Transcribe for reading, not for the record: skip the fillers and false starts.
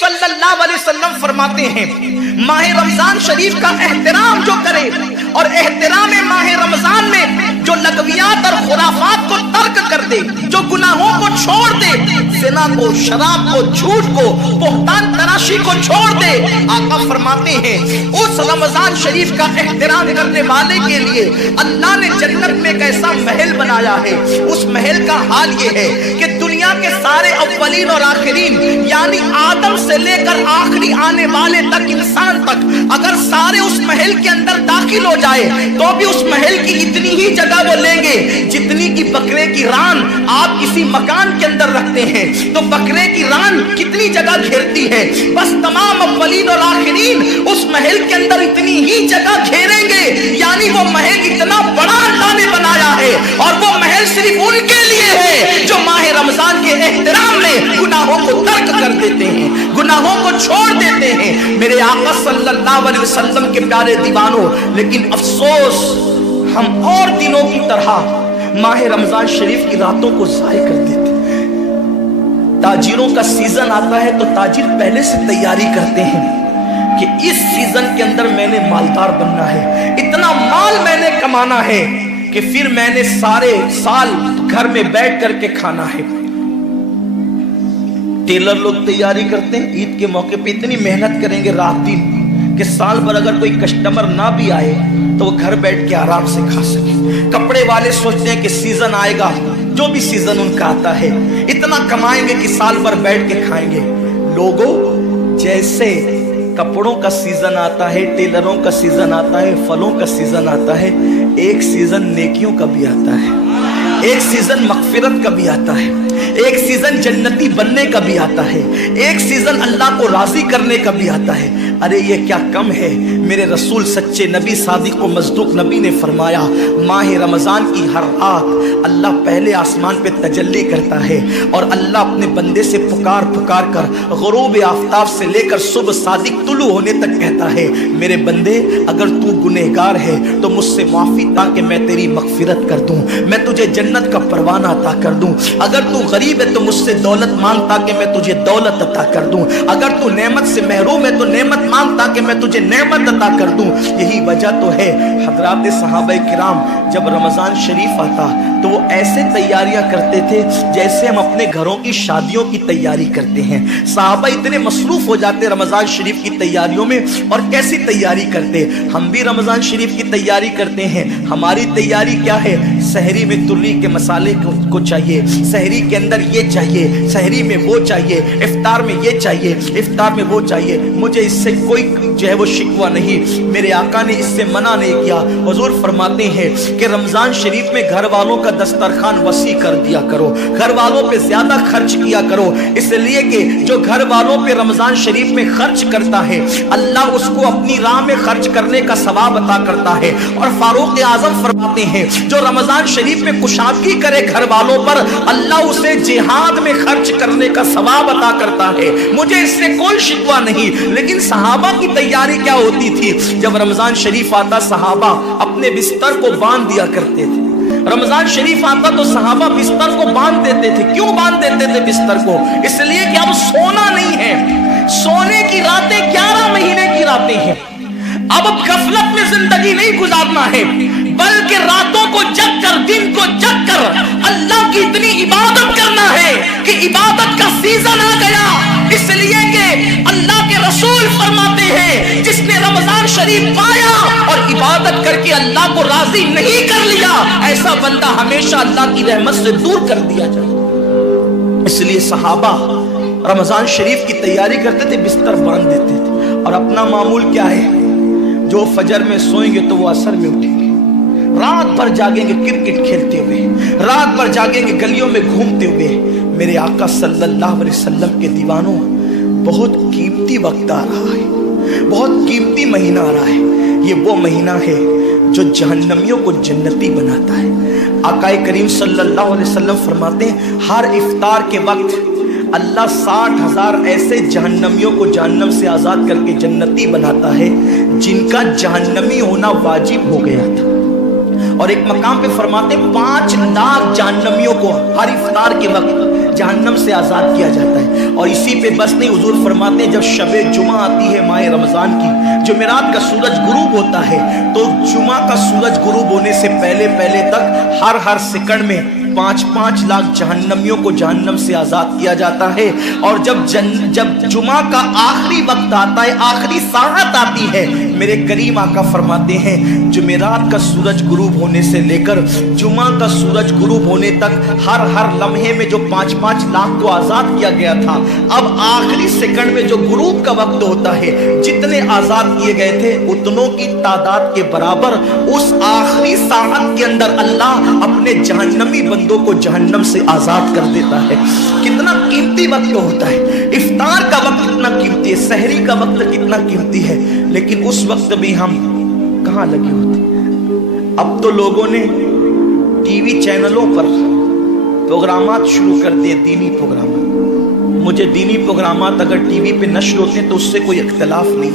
सल्लल्लाहु अलैहि वसल्लम फरमाते हैं, माह रमजान शरीफ का एहतराम जो करे और एहतराम माह रमजान में जो लगवियात और खुराफात को तर्क कर दे, जो गुनाहों को छोड़ दे, ज़िना को, शराब को, झूठ को, बोहतान तराशी को छोड़ दे, आका फरमाते हैं उस रमजान शरीफ का एहतराम करने वाले के लिए अल्लाह ने जन्नत में एक ऐसा महल बनाया है। उस महल का हाल ये है कि दुनिया के सारे अव्वलीन और आखिरीन, यानी आदम से लेकर आखिरी आने वाले तक, इंसान तक, अगर सारे उस महल के अंदर दाखिल हो जाए तो भी उस महल की इतनी ही जगह वो लेंगे जितनी की बकरे की रान आप किसी मकान के अंदर रखते हैं। तो बकरे की रान कितनी जगह घेरती है, बस तमाम अव्वलीन और आखिरीन उस महल के अंदर इतनी ही जगह घेरेंगे, यानी वो महल इतना बड़ा अल्लाह ने बनाया है। और वो महल सिर्फ उनके लिए है जो माह रमजान के एहतराम में गुनाहों को तर्क कर देते हैं, गुनाहों को छोड़ देते हैं। मेरे आका सल्लल्लाहु अलैहि वसल्लम के प्यारे दीवानों, लेकिन अफसोस हम और दिनों की तरह माह रमजान शरीफ की रातों को ज़ाय कर देते हैं। ताजिरों का सीजन आता है तो ताजिर पहले से तैयारी करते हैं कि इस सीजन के अंदर मैंने मालदार बनना है, इतना माल मैंने कमाना है कि फिर मैंने सारे साल घर में बैठ करके खाना है। टेलर लोग तैयारी करते हैं, ईद के मौके पे इतनी मेहनत करेंगे रात दिन कि साल भर अगर कोई कस्टमर ना भी आए तो वो घर बैठ के आराम से खा सके। कपड़े वाले सोचते हैं कि सीजन आएगा, जो भी सीजन उनका आता है इतना कमाएंगे कि साल भर बैठ के खाएंगे। लोगों, जैसे कपड़ों का सीजन आता है, टेलरों का सीजन आता है, फलों का सीजन आता है, एक सीजन नेकियों का भी आता है, एक सीजन मगफिरत का भी आता है, एक सीजन जन्नती बनने का भी आता है, एक सीजन अल्लाह को राजी करने का भी आता है। अरे ये क्या कम है। मेरे रसूल सच्चे नबी सादिक व मज़दूक नबी ने फरमाया, माह रमज़ान की हर रात अल्लाह पहले आसमान पे तजल्ली करता है और अल्लाह अपने बंदे से पुकार पुकार कर गुरूब आफ्ताब से लेकर सुबह सादिक तुलू होने तक कहता है, मेरे बंदे अगर तू गुनहगार है तो मुझसे माफ़ी ताकि मैं तेरी मगफिरत कर दूँ, मैं तुझे जन्नत का परवाना अता कर दूँ। अगर तू गरीब है तो मुझसे दौलत मांग ताकि मैं तुझे दौलत अता कर दूँ। अगर तू नेमत से महरूम है तो नेमत मांग ताकि मैं तुझे नेमत अता कर दूं। यही वजह तो है हजरात सहाबा किराम जब रमज़ान शरीफ आता तो वो ऐसे तैयारियां करते थे जैसे हम अपने घरों की शादियों की तैयारी करते हैं। सहाबा इतने मसरूफ हो जाते रमज़ान शरीफ की तैयारियों में। और कैसी तैयारी करते, हम भी रमज़ान शरीफ की तैयारी करते हैं। हमारी तैयारी क्या है, सहरी में तुर्री के मसाले को चाहिए, सहरी के अंदर ये चाहिए, सहरी में वो चाहिए, इफ्तार में ये चाहिए, इफ्तार में वो चाहिए। मुझे इससे कोई जो है वो शिकवा नहीं, मेरे आका ने इससे मना नहीं किया। हुजूर फरमाते हैं कि रमज़ान शरीफ में घर वालों का दस्तरखान वसी कर दिया करो, घर वालों पे ज्यादा खर्च किया करो, इसलिए कि जो घर वालों पे रमज़ान शरीफ में खर्च करता है अल्लाह उसको अपनी राह में खर्च करने का सवाब अता करता है। और फारूक आजम फरमाते हैं जो रमज़ान शरीफ में कुशादगी करे घर वालों पर अल्लाह उसे जिहाद में खर्च करने का सवाब अता करता है। मुझे इससे कोई शिकवा नहीं। लेकिन सहाबा की तैयारी क्या होती थी, जब रमज़ान शरीफ आता सहाबा अपने बिस्तर को बांध दिया करते थे। रमज़ान शरीफ आता तो सहाबा बिस्तर को बांध देते थे। क्यों बांध देते थे बिस्तर को? इसलिए कि अब सोना नहीं है, सोने की रातें 11 महीने की रातें हैं। अब गफलत में जिंदगी नहीं गुजारना है, बल्कि रातों को जग कर, दिन को जग कर अल्लाह की इतनी इबादत करना है कि इबादत का सीजन आ गया। इसलिए कि अल्लाह के रसूल फरमाते हैं जिसने रमज़ान शरीफ पाया और इबादत करके अल्लाह को राजी नहीं कर लिया, ऐसा बंदा हमेशा अल्लाह की रहमत से दूर कर दिया जाए। इसलिए सहाबा रमज़ान शरीफ की तैयारी करते थे, बिस्तर बांध देते थे। और अपना मामूल क्या है, जो फजर में सोएंगे तो वो असर में उठेंगे, रात भर जागेंगे क्रिकेट खेलते हुए, रात भर जागेंगे गलियों में घूमते हुए। मेरे आका सल्लल्लाहु अलैहि वसल्लम के दीवानों, बहुत कीमती वक्त आ रहा है, बहुत कीमती महीना आ रहा है। ये वो महीना है जो जहन्नमियों को जन्नती बनाता है। आका करीम सल्लल्लाहु अलैहि वसल्लम फरमाते हैं हर इफ्तार के वक्त अल्लाह 60,000 ऐसे जहन्नमियों को जहन्नम से आज़ाद करके जन्नती बनाता है जिनका जहन्नमी होना वाजिब हो गया था। और एक मकाम पे फरमाते 5 लाख जहन्नमियों को हर इफ्तार के वक्त जहन्नम से आज़ाद किया जाता है। और इसी पे बस नहीं, हुजूर फरमाते हैं जब शबे जुमा आती है माह रमज़ान की, जुमेरात का सूरज गुरूब होता है, तो जुमा का सूरज गुरूब होने से पहले पहले तक हर सेकंड में 5-5 लाख जहन्नमियों को जहन्नम से आज़ाद किया जाता है। और जब जुमा का आखिरी वक्त आता है, आखिरी साहत आती है, मेरे करीम आका फरमाते हैं जुमेरात का सूरज गुरूब होने से लेकर जुमा का सूरज गुरूब होने तक हर लम्हे में जो 5-5 लाख को आज़ाद किया गया था, अब आखिरी सेकंड में जो गुरूब का वक्त होता है, जितने आज़ाद किए गए थे उतनों की तादाद के बराबर उस आखिरी साहत के अंदर अल्लाह अपने जहन्नमी बंदों को जहन्नम से आज़ाद कर देता है। कितना कीमती वक्त होता है, इफ्तार का वक्त कितना कीमती है, सहरी का वक्त कितना कीमती है, लेकिन उस वक्त भी हम कहाँ लगे होते। अब तो लोगों ने टीवी चैनलों पर प्रोग्रामात शुरू कर दिए, दीनी प्रोग्राम। मुझे दीनी प्रोग्रामात अगर टीवी पे नश्र होते हैं तो उससे कोई इख्तिलाफ नहीं है।